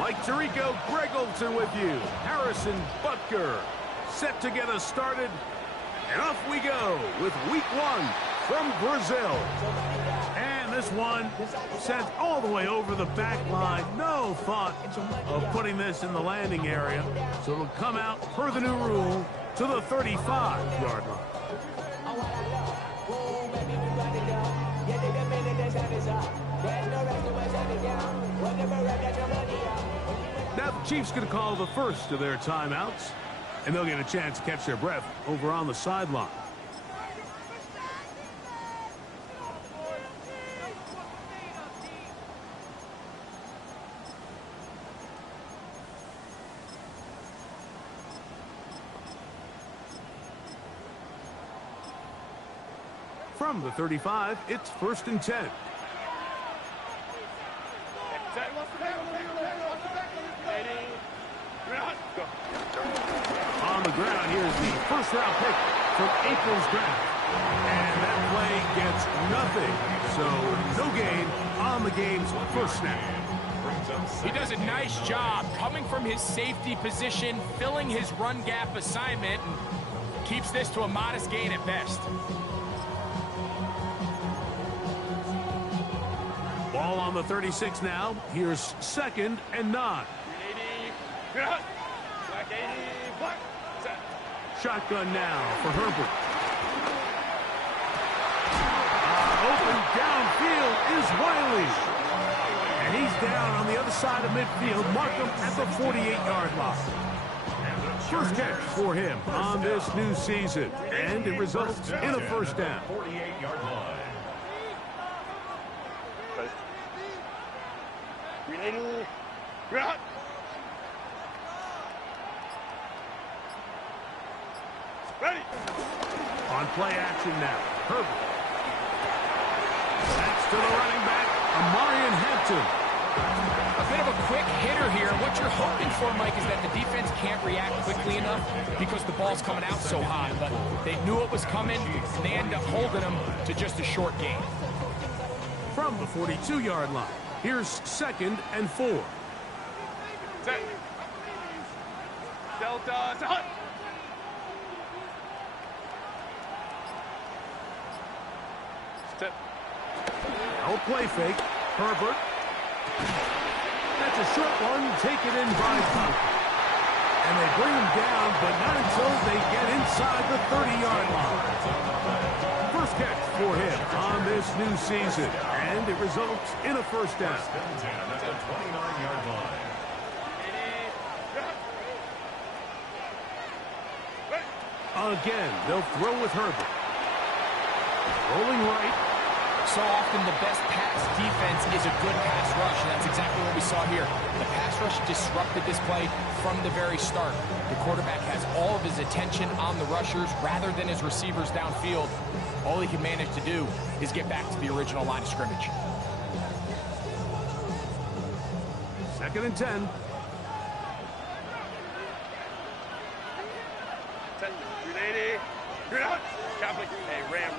Mike Tirico, Greg Olson with you. Harrison Butker set to get us started. And off we go with week 1 from Brazil. And this one sent all the way over the back line. No thought of putting this in the landing area. So it'll come out per the new rule to the 35-yard line. Now the Chiefs going to call the first of their timeouts, and they'll get a chance to catch their breath over on the sideline. From the 35, it's 1st and 10. On the ground, here's the first-round pick from April's draft. And that play gets nothing. So no gain on the game's first snap. He does a nice job coming from his safety position, filling his run gap assignment, and keeps this to a modest gain at best. Ball on the 36 now. Here's 2nd and 9. Shotgun now for Herbert. Open downfield is Wiley. And he's down on the other side of midfield. Mark him at the 48-yard line. First catch for him on this new season. And it results in a first down. 48-yard line. Ready. On play action now. Herbert. That's to the running back, Amarian Hampton. A bit of a quick hitter here. What you're hoping for, Mike, is that the defense can't react quickly enough because the ball's coming out so high. But they knew it was coming, and they end up holding them to just a short gain. From the 42-yard line, here's 2nd and 4. Set. Delta to Hunt. Step. No play fake. Herbert. That's a short one. Taken in by Conklin. And they bring him down, but not until they get inside the 30-yard line. First catch for him on this new season. And it results in a first down. At the 29-yard line. Again, they'll throw with Herbert. Rolling right. So often the best pass defense is a good pass rush, and that's exactly what we saw here. The pass rush disrupted this play from the very start. The quarterback has all of his attention on the rushers rather than his receivers downfield. All he can manage to do is get back to the original line of scrimmage. 2nd and 10. Hey, ram.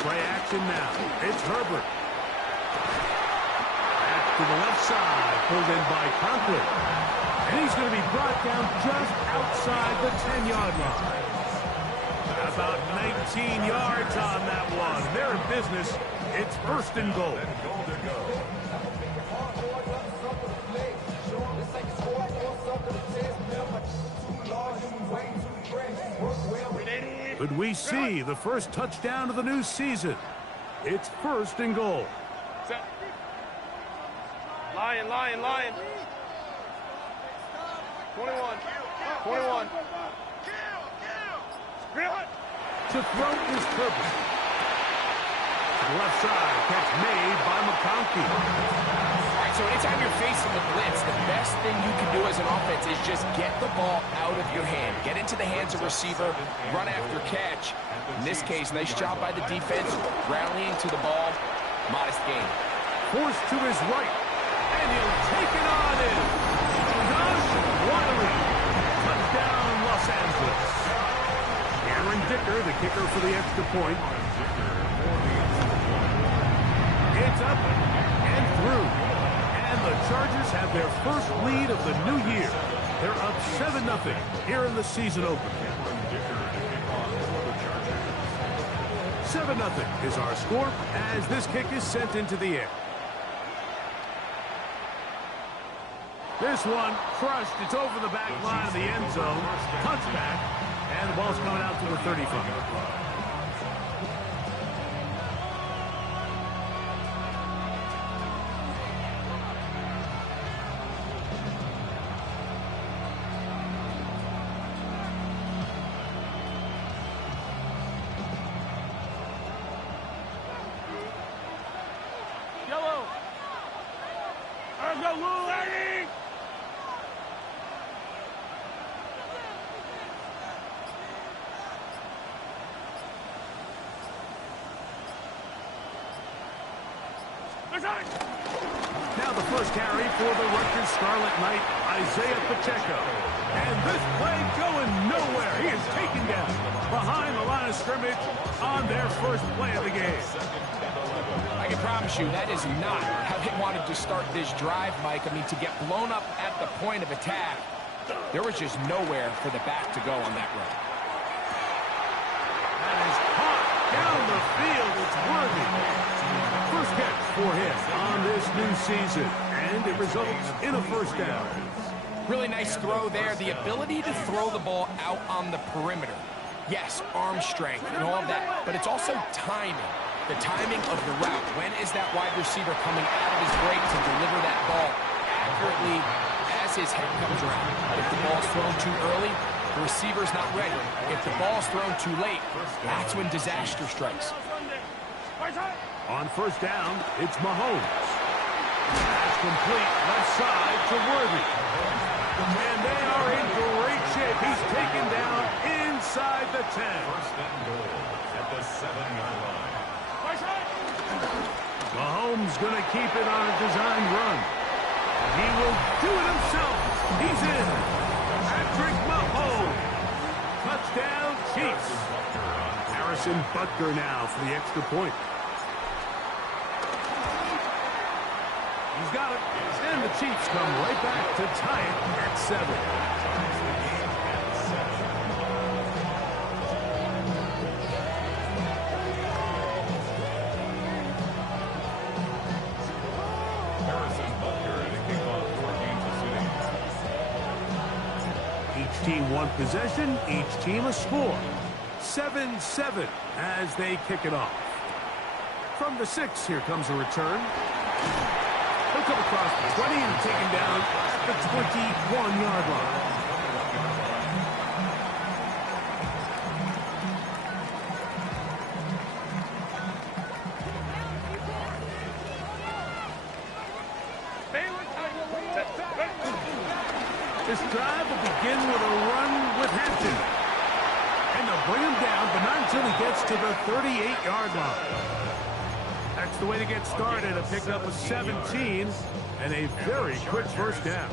Play action now. It's Herbert. Back to the left side. Pulled in by Conklin. And he's going to be brought down just outside the 10-yard line. About 19 yards on that one. They're in business. It's 1st and goal. Could we see the first touchdown of the new season? It's 1st and goal. Set. Lion. 21. To throw is Herbert. To the left side, catch made by McConkey. All right, so anytime you're facing the blitz, the best thing you can do as an offense is just get the ball out of your hand. Get into the hands of receiver, run after catch. In this case, nice job by the defense, rallying to the ball. Modest gain. Forced to his right, and he'll take it on in. Josh Wiley. Touchdown, Los Angeles. Aaron Dicker, the kicker for the extra point. It's up and through. And the Chargers have their first lead of the new year. They're up 7-0 here in the season opener. 7-0 is our score as this kick is sent into the air. This one crushed. It's over the back line of the end zone. Touchback. And the ball's coming out to the 35. Yellow. Let's go, Lou Lady. Now the first carry for the Rutgers Scarlet Knight, Isaiah Pacheco. And this play going nowhere. He is taken down behind the line of scrimmage on their first play of the game. I can promise you that is not how they wanted to start this drive, Mike. I mean, to get blown up at the point of attack, there was just nowhere for the back to go on that run. That is caught down the field. It's Worthy. First catch for him on this new season, and it results in a first down. Really nice throw there. The ability to throw the ball out on the perimeter. Yes, arm strength and all of that, but it's also timing. The timing of the route. When is that wide receiver coming out of his break to deliver that ball accurately as his head comes around? If the ball's thrown too early, the receiver's not ready. If the ball's thrown too late, that's when disaster strikes. On first down, it's Mahomes. That's complete left side to Worthy. And they are in great shape. He's taken down inside the 10. First and goal at the 7-yard line. Mahomes going to keep it on a design run. He will do it himself. He's in. Patrick Mahomes. Touchdown, Chiefs. Harrison Butker now for the extra point. He's got it. And the Chiefs come right back to tie it at 7. Each team one possession, each team a score. 7-7 as they kick it off. From the 6, here comes a return. He'll come across the 20 and taken down at the 21-yard line. This drive will begin with a run with Hampton. And they'll bring him down, but not until he gets to the 38-yard line. That's the way to get started. A pickup of 17 and a very quick first down.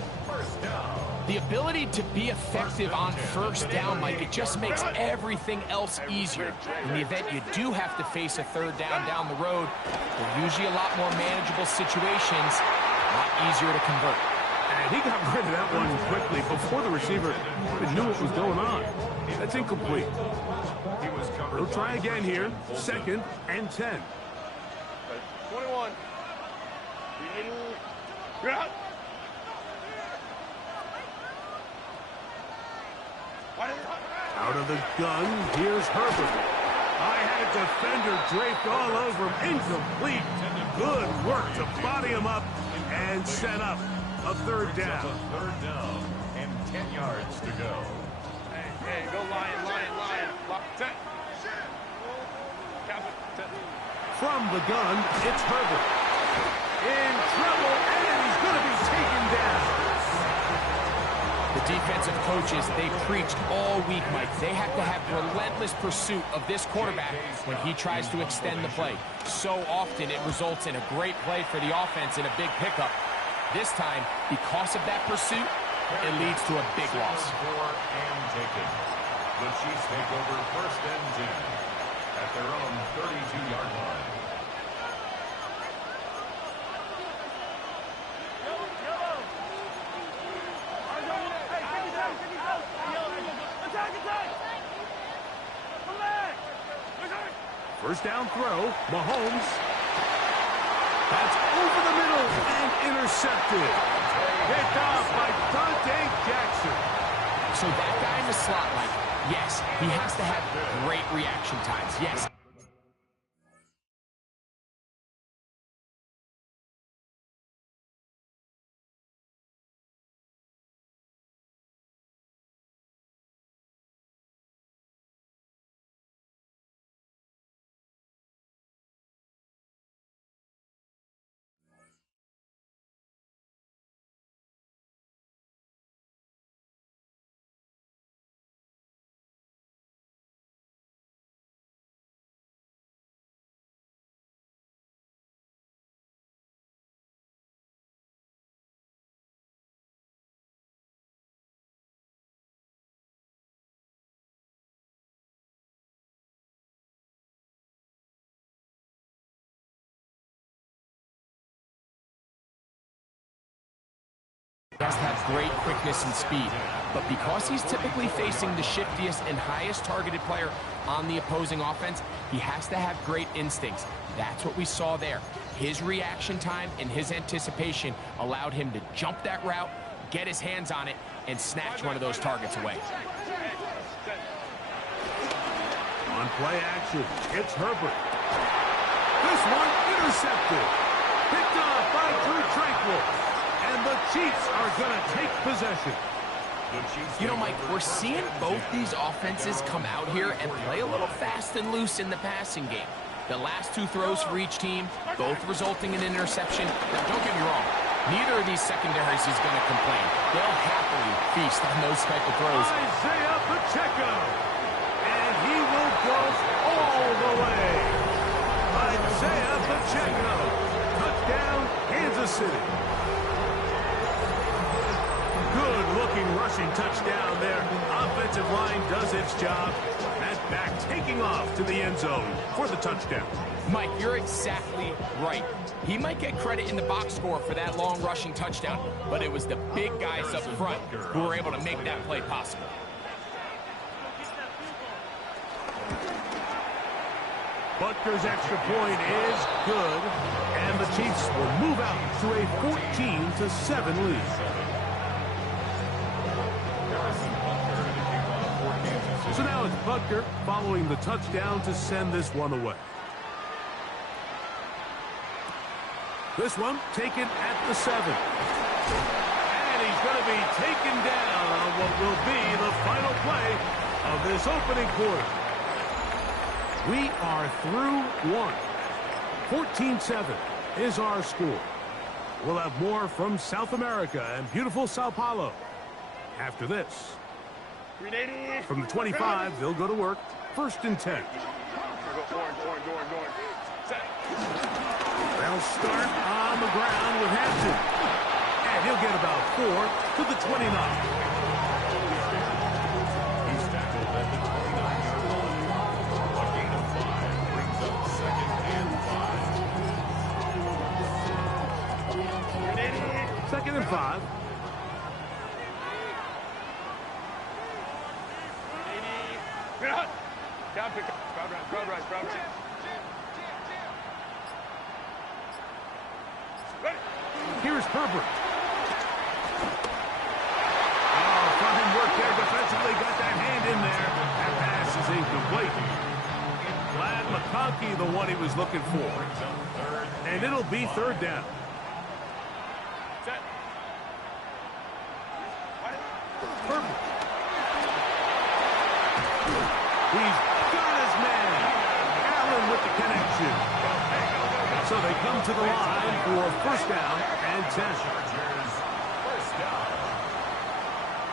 The ability to be effective on first down, Mike, it just makes everything else easier. In the event you do have to face a third down the road, they're usually a lot more manageable situations, a lot easier to convert. And he got rid of that one quickly before the receiver even knew what was going on. That's incomplete. He'll try again here. 2nd and 10. 21. You're out. Out of the gun, here's Herbert. I had a defender draped all over him. Incomplete. Good work to body him up and set up a third down. Third down and 10 yards to go. Hey, go Lion. Lock 10. From the gun, it's Herbert. In trouble, and he's going to be taken down. The defensive coaches, they preached all week, Mike. They have to have relentless pursuit of this quarterback when he tries to extend the play. So often it results in a great play for the offense and a big pickup. This time, because of that pursuit, it leads to a big loss. And taken. The Chiefs take over first and 10 at their own 32-yard line. First down throw, Mahomes. That's over the middle and intercepted. Picked off by Dante Jackson. So that guy in the slot, like, yes, he has to have great reaction times. Yes. He has to have great quickness and speed, but because he's typically facing the shiftiest and highest targeted player on the opposing offense, he has to have great instincts. That's what we saw there. His reaction time and his anticipation allowed him to jump that route, get his hands on it, and snatch one of those targets away. On play action, it's Herbert. This one intercepted. Picked off by Drew Tranquill. And the Chiefs are going to take possession. You know, Mike, we're seeing both these offenses come out here and play a little fast and loose in the passing game. The last two throws for each team, both resulting in an interception. Now, don't get me wrong. Neither of these secondaries is going to complain. They'll happily feast on those type of throws. Isaiah Pacheco. And he will go all the way. Isaiah Pacheco. Touchdown, Kansas City. Good-looking rushing touchdown there. Offensive line does its job. And back taking off to the end zone for the touchdown. Mike, you're exactly right. He might get credit in the box score for that long rushing touchdown, but it was the big guys up front who were able to make that play possible. Butker's extra point is good, and the Chiefs will move out to a 14-7 lead. So now it's Butker following the touchdown to send this one away. This one taken at the 7. And he's going to be taken down on what will be the final play of this opening quarter. We are through one. 14-7 is our score. We'll have more from South America and beautiful Sao Paulo after this. From the 25, they'll go to work. 1st and 10. They'll start on the ground with Hampton. And he'll get about 4 to the 29. He's tackled at the 29-yard line. A gain of 5 brings up 2nd and 5. 2nd and 5. Here's Herbert. Oh, fine work there defensively. Got that hand in there. That pass is incomplete. Glad McConkey the one he was looking for. And it'll be 3rd down. Herbert. He's got his man. Allen with the connection. So they come to the line for 1st down and 10. First down.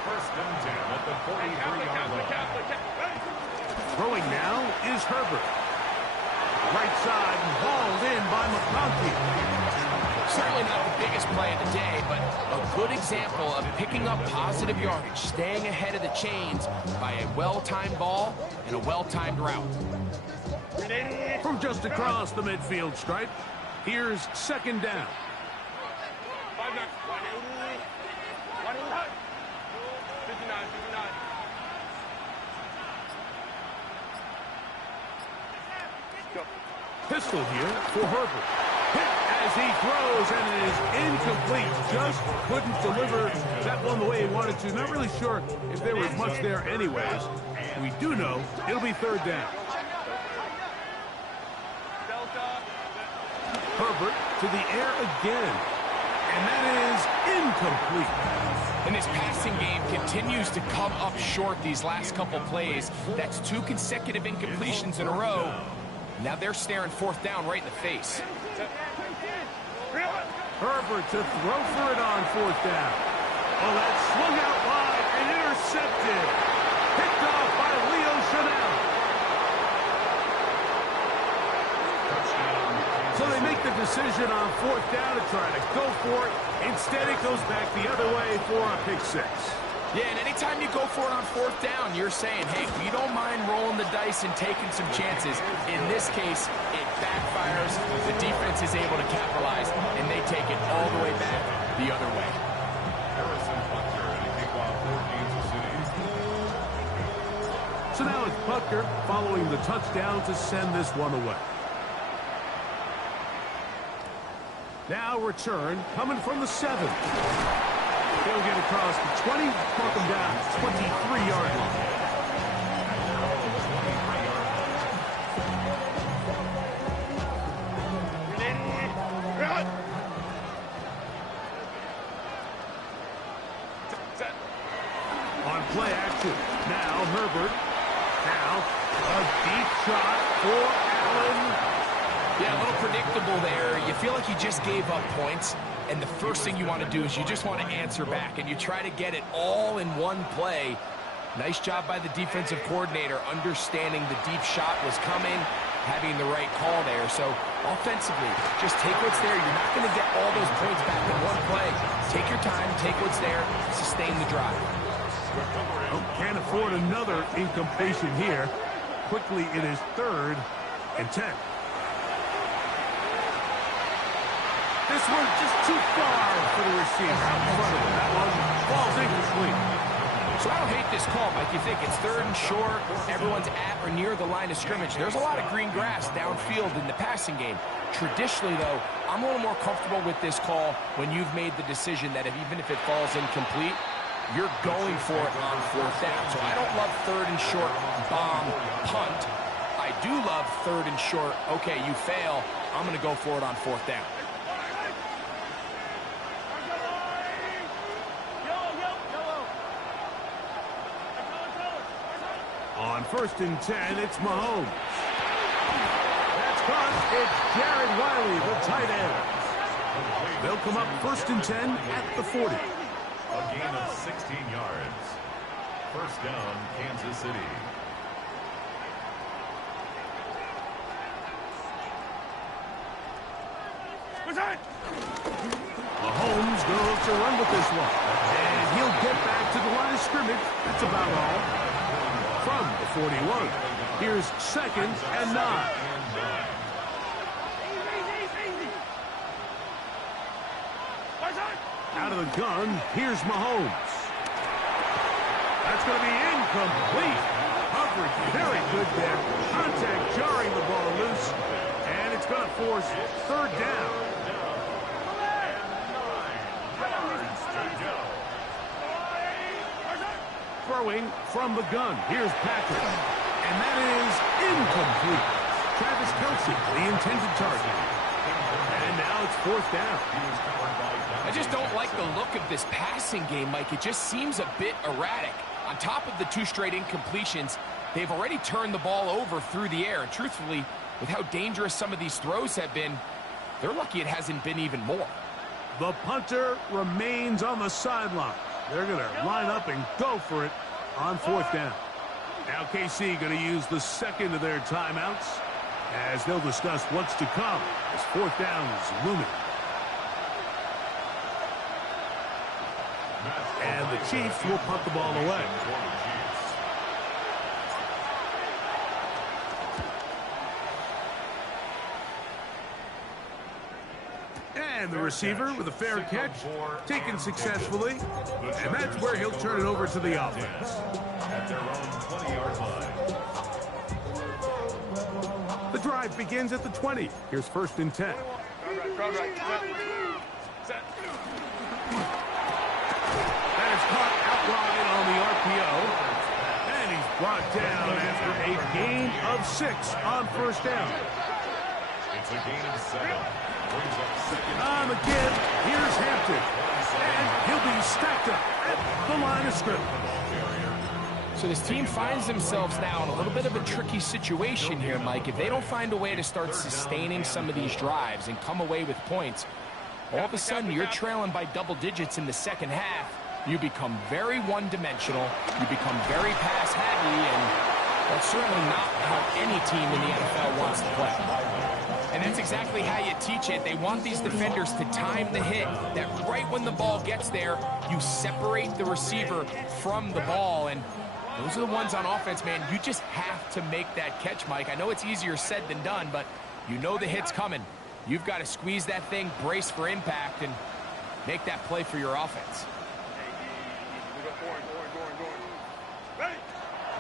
1st and 10 at the 43-yard line. Throwing now is Herbert. Right side and hauled in by McConkey. Certainly not the biggest play of the day, but a good example of picking up positive yardage, staying ahead of the chains by a well-timed ball and a well-timed route. From just across the midfield stripe, here's 2nd down. Pistol here for Herbert. Hit as he throws, and it is incomplete. Just couldn't deliver that one the way he wanted to. Not really sure if there was much there anyways. We do know it'll be third down. Herbert to the air again. And that is incomplete. And his passing game continues to come up short these last couple plays. That's 2 consecutive incompletions in a row. Now they're staring fourth down right in the face. Herbert to throw for it on fourth down. Oh, that swung out wide and intercepted. Picked off by Leo Chanel. So they make the decision on fourth down to try to go for it. Instead, it goes back the other way for a pick six. Yeah, and anytime you go for it on fourth down, you're saying, hey, we don't mind rolling the dice and taking some chances. In this case, it backfires. The defense is able to capitalize, and they take it all the way back the other way. So now it's Butker following the touchdown to send this one away. Now return coming from the 7. They'll get across the 20, mark them down 23-yard line. On play action, now Herbert. Now a deep shot for Allen. Yeah, a little predictable there. You feel like you just gave up points, and the first thing you want to do is you just want to answer back, and you try to get it all in one play. Nice job by the defensive coordinator understanding the deep shot was coming, having the right call there. So offensively, just take what's there. You're not going to get all those points back in one play. Take your time, take what's there, sustain the drive. Oh, can't afford another incompletion here. Quickly, it is 3rd and 10. This one just too far for the receiver out in front of him. That one falls incomplete. So I don't hate this call, Mike. You think it's 3rd and short, everyone's at or near the line of scrimmage. There's a lot of green grass downfield in the passing game. Traditionally, though, I'm a little more comfortable with this call when you've made the decision that even if it falls incomplete, you're going for it on fourth down. So I don't love 3rd and short bomb punt. I do love 3rd and short, okay, you fail, I'm going to go for it on fourth down. On 1st and 10, it's Mahomes. That's caught. It's Jared Wiley, the tight end. They'll come up 1st and 10 at the 40. A gain of 16 yards. First down, Kansas City. Mahomes goes to run with this one. And he'll get back to the line of scrimmage. That's about all. From the 41. Here's 2nd and 9. Out of the gun, here's Mahomes. That's going to be incomplete. Coverage very good there. Contact jarring the ball loose. And it's going to force 3rd down. Throwing from the gun. Here's Patrick. And that is incomplete. Travis Kelce, the intended target. And now it's 4th down. I just don't like the look of this passing game, Mike. It just seems a bit erratic. On top of the 2 straight incompletions, they've already turned the ball over through the air. And truthfully, with how dangerous some of these throws have been, they're lucky it hasn't been even more. The punter remains on the sideline. They're going to line up and go for it on 4th down. Now KC going to use the 2nd of their timeouts as they'll discuss what's to come as 4th down is looming. And the Chiefs will punt the ball away. And the receiver with a fair catch, taken successfully, and that's where he'll turn it over to the offense. At their own 20-yard line. The The drive begins at the 20. Here's 1st and 10. Crowd right. Set. That is caught out wide on the RPO. And he's brought down after a gain of 6 on 1st down. It's a gain of 7. Brings up 2nd. On the give, here's Hampton. And he'll be stacked up at the line of scrimmage. So this team finds themselves now in a little bit of a tricky situation here, Mike. If they don't find a way to start sustaining some of these drives and come away with points, all of a sudden you're trailing by double digits in the 2nd half. You become very one-dimensional. You become very pass-heavy, and that's certainly not how any team in the NFL wants to play. And that's exactly how you teach it. They want these defenders to time the hit, that right when the ball gets there, you separate the receiver from the ball. And those are the ones on offense, man. You just have to make that catch, Mike. I know it's easier said than done, but you know the hit's coming. You've got to squeeze that thing, brace for impact, and make that play for your offense.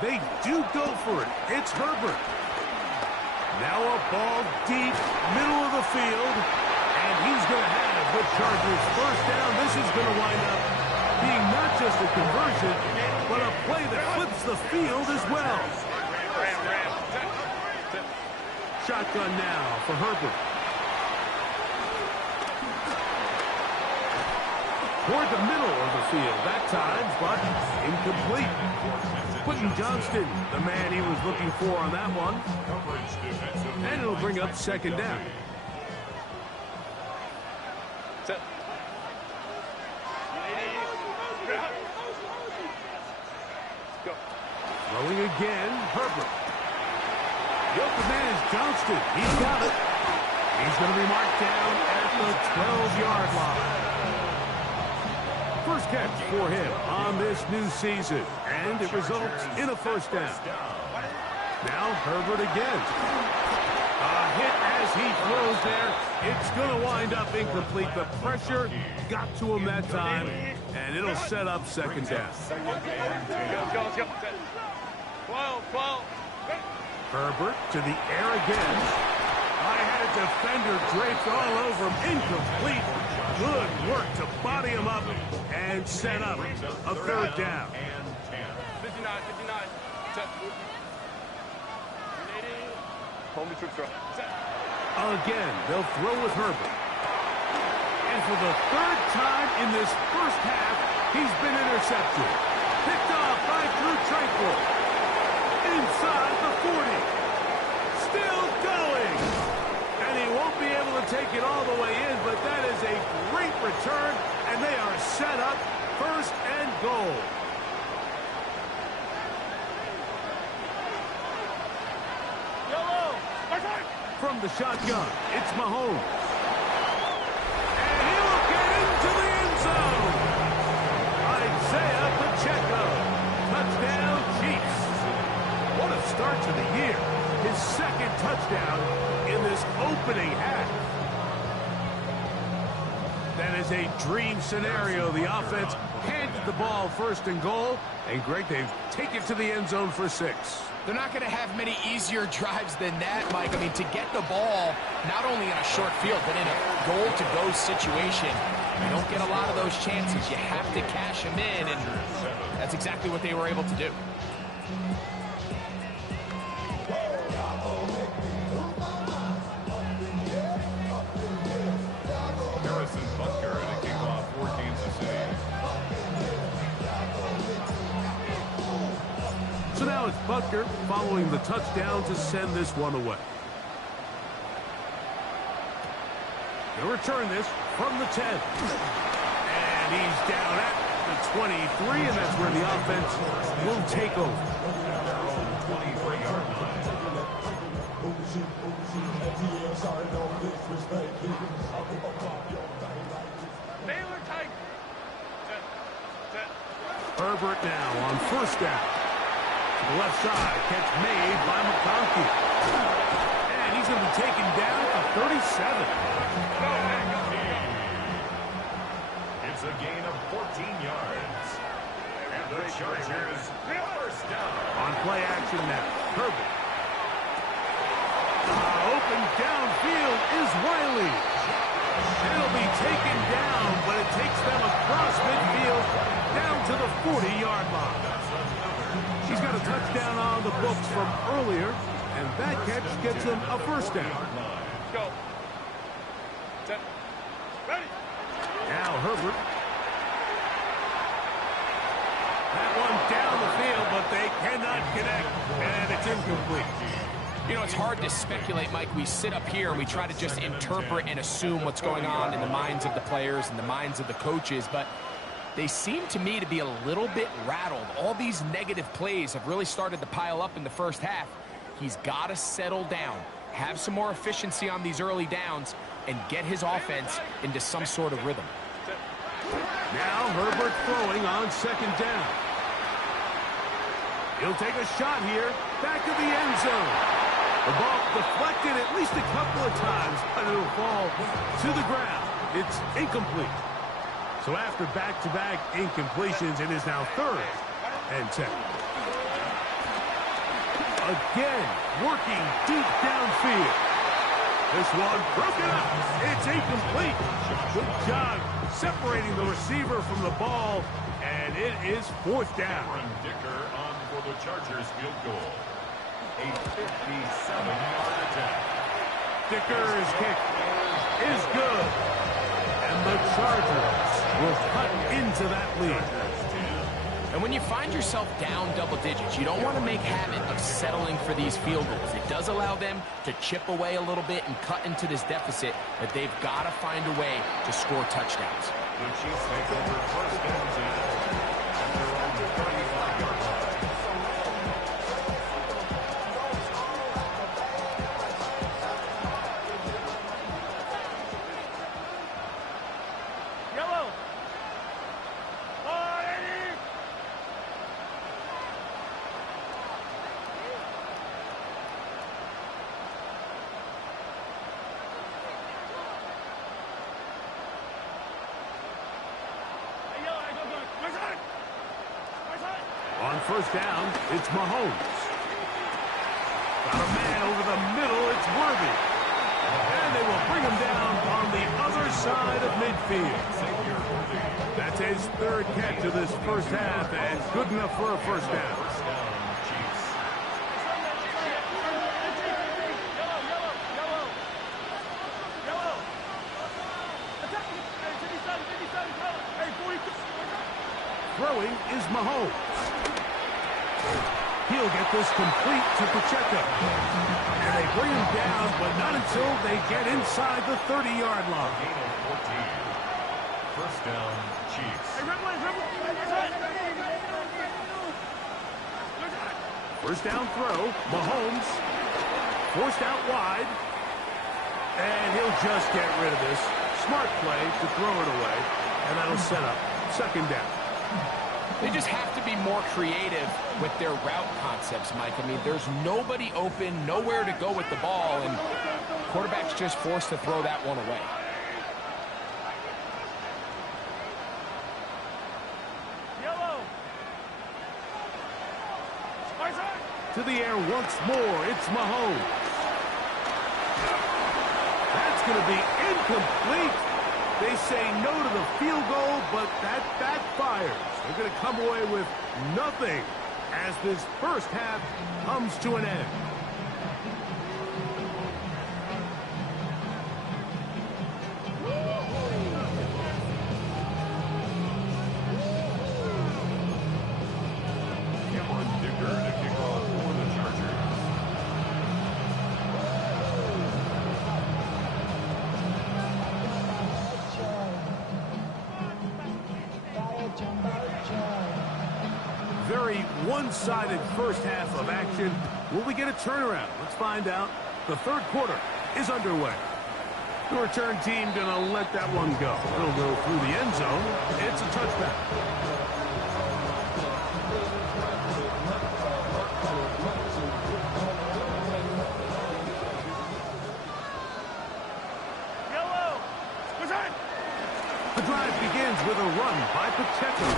They do go for it. It's Herbert. Now a ball deep, middle of the field, and he's going to have the Chargers 1st down. This is going to wind up being not just a conversion, but a play that flips the field as well. Shotgun now for Herbert. Toward the middle of the field that time, but incomplete. Quentin Johnston, the man he was looking for on that one. And it'll bring up 2nd down. Set. Go. Throwing again, Herbert. The open man is Johnston. He's got it. He's going to be marked down at the 12-yard line. First catch for him on this new season, and it results in a 1st down. Now Herbert again. A hit as he throws there. It's going to wind up incomplete. The pressure got to him that time, and it'll set up 2nd down. Let's go. 12. Herbert to the air again. I had a defender draped all over him. Incomplete. Good work to body him up and set up a 3rd down. 59. Set. Home to trip. Set. Again, they'll throw with Herbert. And for the 3rd time in this 1st half, he's been intercepted. Picked off by Drew Tranquil. Inside the 40. Still going. And he won't be able to take it all the way in, but that is a great return, and they are set up 1st and goal. From the shotgun, it's Mahomes. And he will get into the end zone. Isaiah Pacheco. Touchdown, Chiefs. What a start to the year. His 2nd touchdown in this opening half. That is a dream scenario. The offense hands the ball 1st and goal. And Greg, they take it to the end zone for 6. They're not going to have many easier drives than that, Mike. I mean, to get the ball, not only in a short field, but in a goal-to-go situation, you don't get a lot of those chances. You have to cash them in, and that's exactly what they were able to do. So now it's Butker following the touchdown to send this one away. They'll return this from the 10. And he's down at the 23, and that's where the offense will take over. Herbert now on 1st down. To the left side, catch made by McConkey. And he's going to be taken down at the 37. It's a gain of 14 yards. And the Chargers 1st down. On play action now, Herbert. Open downfield is Wiley. It'll be taken down, but it takes them across midfield down to the 40-yard line. He's got a touchdown on the books from earlier, and that catch gets him a first down. Let's go. Set. Ready. Now Herbert. That one down the field, but they cannot connect, and it's incomplete. You know, it's hard to speculate, Mike. We sit up here and we try to just interpret and assume what's going on in the minds of the players and the minds of the coaches, but they seem to me to be a little bit rattled. All these negative plays have really started to pile up in the first half. He's got to settle down, have some more efficiency on these early downs, and get his offense into some sort of rhythm. Now Herbert throwing on second down. He'll take a shot here, back of the end zone. The ball deflected at least a couple of times, but it'll fall to the ground. It's incomplete. So after back-to-back incompletions, it is now 3rd and 10. Again, working deep downfield. This one broken up. It's incomplete. Good job separating the receiver from the ball, and it is 4th down. Dicker on for the Chargers field goal. A 57-yard attempt. Dicker's kick is good, and the Chargers will cut into that lead. And when you find yourself down double digits, you don't want to make habit of settling for these field goals. It does allow them to chip away a little bit and cut into this deficit, but they've got to find a way to score touchdowns. The Chiefs take over first and 10 at their own 35-yard line. On first down, it's Mahomes. Got a man over the middle, it's Worthy. And they will bring him down on the other side of midfield. That's his 3rd catch of this first half, and good enough for a first down. Throwing is Mahomes. He'll get this complete to Pacheco. And they bring him down, but not until they get inside the 30-yard line. Gain of 14. First down, Chiefs. First down throw, Mahomes. Forced out wide. And he'll just get rid of this. Smart play to throw it away. And that'll set up second down. They just have to be more creative with their route concepts, Mike. I mean, there's nobody open, nowhere to go with the ball, and quarterback's just forced to throw that one away. To the air once more, it's Mahomes. That's going to be incomplete. They say no to the field goal, but that backfires. They're going to come away with nothing as this first half comes to an end. Dicker to kick off for the Chargers. Very one-sided first half of action. Will we get a turnaround? Let's find out. The 3rd quarter is underway. The return team going to let that one go. It'll go through the end zone. It's a touchback. The drive begins with a run by Pacheco.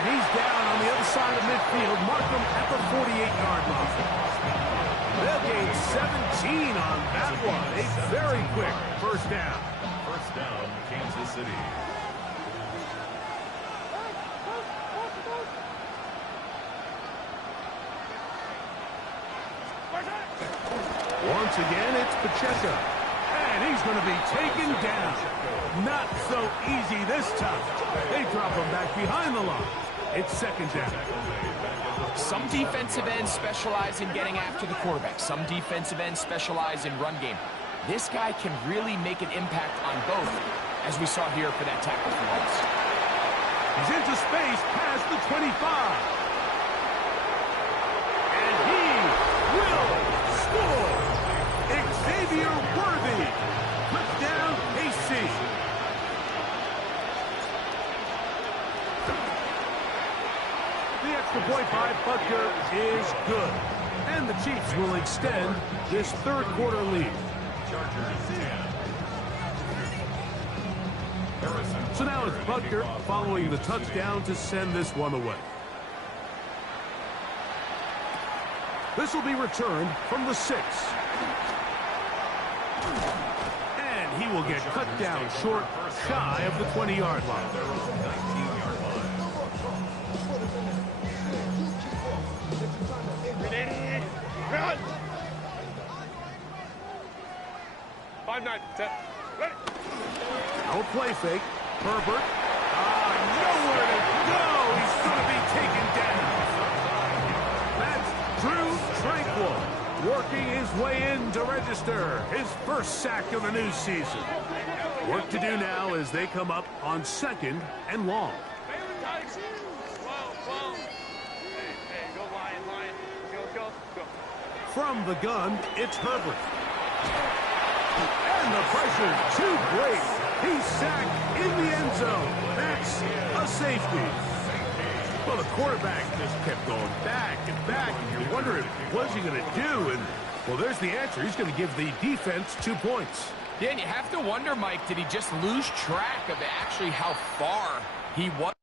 And he's down on the other side of midfield. Mark him at the 48-yard line. They'll gain 17 on that one. A very quick first down. First down, Kansas City. Once again, it's Pacheco. And he's going to be taken down. Not so easy this time. They drop him back behind the line. It's second down. Some defensive ends specialize in getting after the quarterback. Some defensive ends specialize in run game. This guy can really make an impact on both, as we saw here for that tackle for loss. He's into space past the 25. And he will score. Xavier Worthy. Touchdown, KC. The extra point by Butker is good. And the Chiefs will extend this third quarter lead. So now it's Butker following the touchdown to send this one away. This will be returned from the 6. And he will get cut down short, shy of the 20-yard line. Run! 5-9, 10. Ready? No play fake. Herbert. Nowhere to go. He's going to be taken down. That's Drew Tranquil working his way in to register his first sack of the new season. Work to do now as they come up on 2nd and long. Go Lion. Go. From the gun, it's Herbert. And the pressure's too great. He's sacked in the end zone. That's a safety. Well, the quarterback just kept going back and back, and you're wondering, what's he going to do? And, well, there's the answer. He's going to give the defense 2 points. Yeah, and you have to wonder, Mike, did he just lose track of actually how far he was?